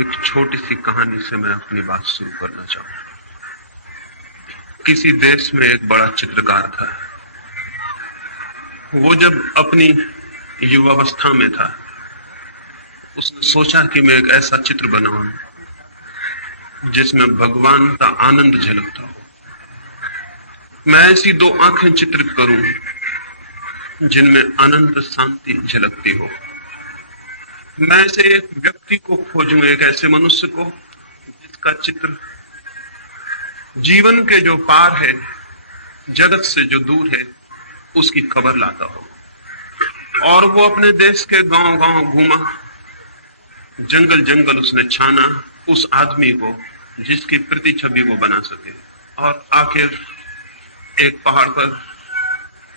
एक छोटी सी कहानी से मैं अपनी बात शुरू करना चाहूंगा। किसी देश में एक बड़ा चित्रकार था। वो जब अपनी युवावस्था में था, उसने सोचा कि मैं एक ऐसा चित्र बनाऊं जिसमें भगवान का आनंद झलकता हो। मैं ऐसी दो आंखें चित्रित करूं जिनमें अनंत शांति झलकती हो। मैं ऐसे एक व्यक्ति को खोजूं, एक ऐसे मनुष्य को जिसका चित्र जीवन के जो पार है, जगत से जो दूर है, उसकी खबर लाता हो। और वो अपने देश के गांव गांव घूमा, जंगल जंगल उसने छाना उस आदमी को जिसकी प्रति छवि वो बना सके। और आखिर एक पहाड़ पर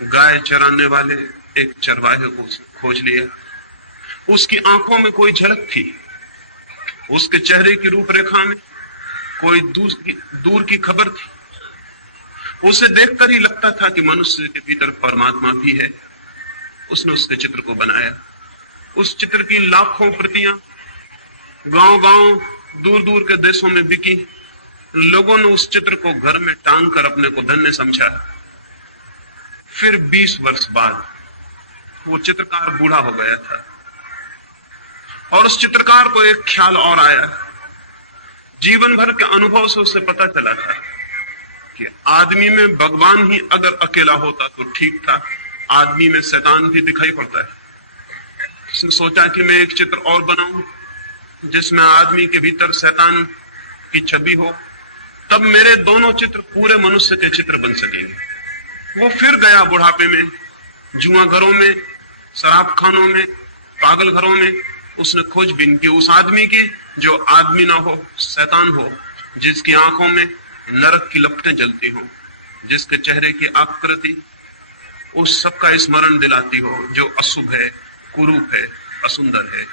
गाय चराने वाले एक चरवाहे को खोज लिया। उसकी आंखों में कोई झलक थी, उसके चेहरे की रूपरेखा में कोई दूर की खबर थी। उसे देखकर ही लगता था कि मनुष्य के भीतर परमात्मा भी है। उसने उसके चित्र को बनाया। उस चित्र की लाखों प्रतियां गांव गांव दूर दूर के देशों में बिकी। लोगों ने उस चित्र को घर में टांग कर अपने को धन्य समझा। फिर 20 वर्ष बाद वो चित्रकार बूढ़ा हो गया था और उस चित्रकार को एक ख्याल और आया। जीवन भर के अनुभव से उसे पता चला था कि आदमी में भगवान ही अगर अकेला होता तो ठीक था, आदमी में शैतान भी दिखाई पड़ता है। उसने सोचा कि मैं एक चित्र और बनाऊं जिसमें आदमी के भीतर शैतान की छवि हो, तब मेरे दोनों चित्र पूरे मनुष्य के चित्र बन सकेंगे। वो फिर गया बुढ़ापे में, जुआ घरों में, शराब खानों में, पागल घरों में। उसने खोजबीन की उस आदमी की जो आदमी ना हो, शैतान हो, जिसकी आंखों में नरक की लपटें जलती हो, जिसके चेहरे की आकृति उस सब का स्मरण दिलाती हो जो अशुभ है, कुरूप है, असुंदर है।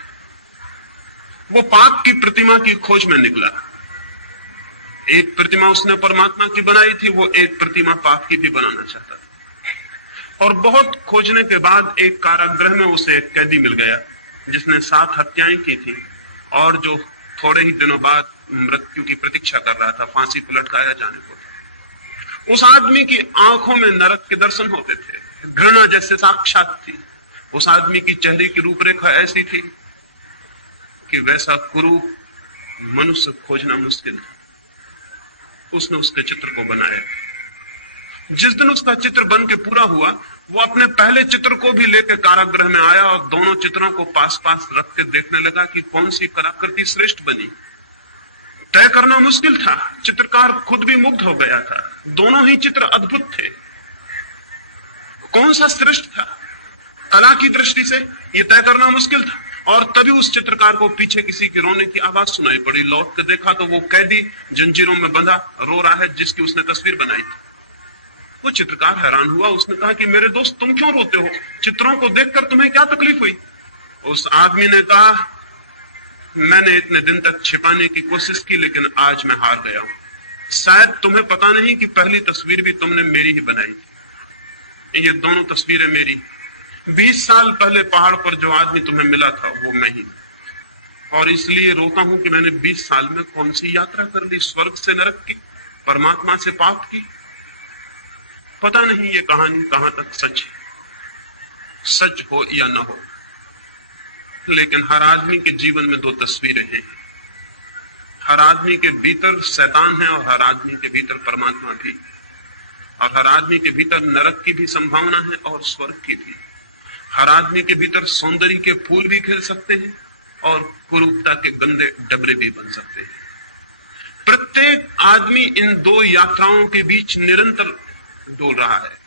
वो पाप की प्रतिमा की खोज में निकला। एक प्रतिमा उसने परमात्मा की बनाई थी, वो एक प्रतिमा पाप की भी बनाना चाहता था। और बहुत खोजने के बाद एक कारागृह में उसे एक कैदी मिल गया जिसने 7 हत्याएं की थी और जो थोड़े ही दिनों बाद मृत्यु की प्रतीक्षा कर रहा था, फांसी पर लटकाया जाने को। उस आदमी की आंखों में नरक के दर्शन होते थे, घृणा जैसे साक्षात थी। उस आदमी की चेहरे की रूपरेखा ऐसी थी कि वैसा कुरूप मनुष्य खोजना मुश्किल था। उसने उसके चित्र को बनाया। जिस दिन उसका चित्र बन के पूरा हुआ, वो अपने पहले चित्र को भी लेकर कारागृह में आया और दोनों चित्रों को पास पास रख के देखने लगा कि कौन सी कलाकृति श्रेष्ठ बनी। तय करना मुश्किल था। चित्रकार खुद भी मुग्ध हो गया था। दोनों ही चित्र अद्भुत थे। कौन सा श्रेष्ठ था कला की दृष्टि से, यह तय करना मुश्किल था। और तभी उस चित्रकार को पीछे किसी के रोने की आवाज सुनाई पड़ी। लौट के देखा तो वो कैदी जंजीरों में बंधा रो रहा है जिसकी उसने तस्वीर बनाई थी। वो चित्रकार हैरान हुआ। उसने कहा कि मेरे दोस्त, तुम क्यों रोते हो? चित्रों को देखकर तुम्हें क्या तकलीफ हुई? उस आदमी ने कहा, मैंने इतने दिन तक छिपाने की कोशिश की, लेकिन आज मैं हार गया हूं। शायद तुम्हें पता नहीं कि पहली तस्वीर भी तुमने मेरी ही बनाई थी। ये दोनों तस्वीरें मेरी। 20 साल पहले पहाड़ पर जो आदमी तुम्हें मिला था वो मैं ही। और इसलिए रोता हूं कि मैंने 20 साल में कौन सी यात्रा कर ली, स्वर्ग से नरक की, परमात्मा से पाप की। पता नहीं ये कहानी कहां तक सच है, सच हो या न हो, लेकिन हर आदमी के जीवन में 2 तस्वीरें हैं। हर आदमी के भीतर शैतान है और हर आदमी के भीतर परमात्मा भी। और हर आदमी के भीतर नरक की भी संभावना है और स्वर्ग की भी। हर आदमी के भीतर सौंदर्य के फूल भी खिल सकते हैं और कुरूपता के गंदे डबरे भी बन सकते हैं। प्रत्येक आदमी इन 2 यात्राओं के बीच निरंतर डोल रहा है।